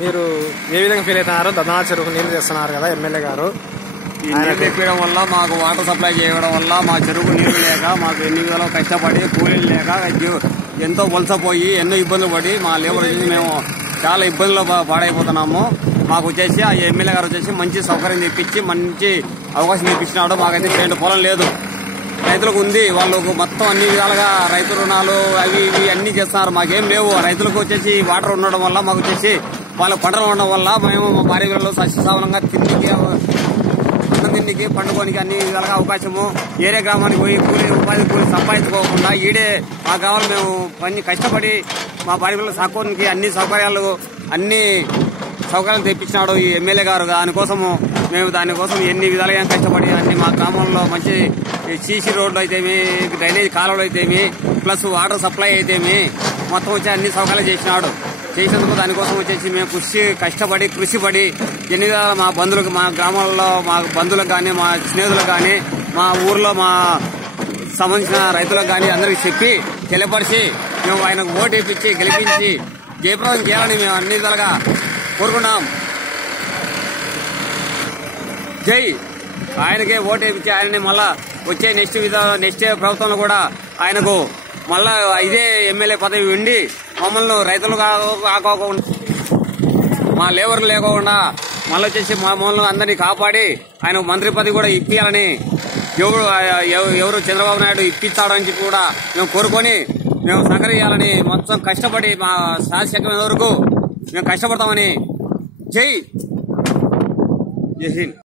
మీరు ఏ విధంగా ఫీల్ అవుతున్నారు? దదనా చెరువుకు నీళ్లు తెస్తున్నారు కదా ఎమ్మెల్యే గారు. ఈ నీళ్లు తెప్పడం వల్ల మాకు వాటర్ సప్లై చేయడం వల్ల మా చెరువుకు నీళ్లు లేక మాకు ఎన్ని విధాలు కష్టపడి కూలీలు లేక ఎంతో వలసపోయి ఎన్నో ఇబ్బందులు పడి మా లేబర్ వచ్చేసి మేము చాలా ఇబ్బందులు పాడైపోతున్నాము. మాకు వచ్చేసి ఆ ఎమ్మెల్యే గారు వచ్చేసి మంచి సౌకర్యం తెప్పించి మంచి అవకాశం తెప్పించినాడు. మాకైతే పేంటు పొలం లేదు, రైతులకు ఉంది. వాళ్ళకు మొత్తం అన్ని విధాలుగా రైతు రుణాలు అవి ఇవి అన్ని చేస్తున్నారు. మాకేం లేవు. రైతులకు వచ్చేసి వాటర్ ఉండడం వల్ల మాకు వచ్చేసి వాళ్ళ పంటలు ఉండడం వల్ల మేము మా భార్యలో సస్యశావనంగా తిండికి పండుకోనికి అన్ని విధాలుగా అవకాశము. ఏరే గ్రామానికి పోయి ఉపాధి కూలి సంపాదించుకోకుండా ఈడే మాకు కావాలి. మేము పని కష్టపడి మా భార్యలో సాకోనికి అన్ని సౌకర్యాలు తెప్పించినాడు ఈ ఎమ్మెల్యే గారు. దానికోసం ఎన్ని విధాలుగా కష్టపడి అన్ని మా గ్రామంలో మంచి సీసీ రోడ్లు అయితేమి, డ్రైనేజ్ కాలువలు అయితేమి, ప్లస్ వాటర్ సప్లై అయితేమి మొత్తం వచ్చి అన్ని సౌకర్యాలు చేసినందుకు దానికోసం వచ్చేసి మేము కృషిపడి ఎన్ని మా బంధువులకు, మా గ్రామాల్లో మా బంధువులకు కానీ, మా స్నేహితులకు కానీ, మా ఊర్లో మా సంబంధించిన రైతులకు కానీ అందరికి చెప్పి తెలియపరిచి మేము ఆయనకు ఓటు వేయించి గెలిపించి జయప్రదం చేయాలని మేము అన్ని విధాలుగా కోరుకున్నాం. జై ఆయనకే ఓటు వేయించి ఆయనని మళ్ళా వచ్చే నెక్స్ట్ ప్రభుత్వంలో కూడా ఆయనకు మళ్ళా ఇదే ఎమ్మెల్యే పదవి ఉండి మమ్మల్ని రైతులు కాకోకుండా మా లేబర్లు లేకోకుండా మళ్ళీ వచ్చేసి మమ్మల్ని అందరినీ కాపాడి ఆయన మంత్రి పదవి కూడా ఇప్పించాలని ఎవరు చంద్రబాబు నాయుడు ఇప్పించాడని చెప్పి కూడా మేము కోరుకొని మేము సహకరించాలని మొత్తం కష్టపడి మా శాసనం వరకు మేము కష్టపడతామని జై హింద్.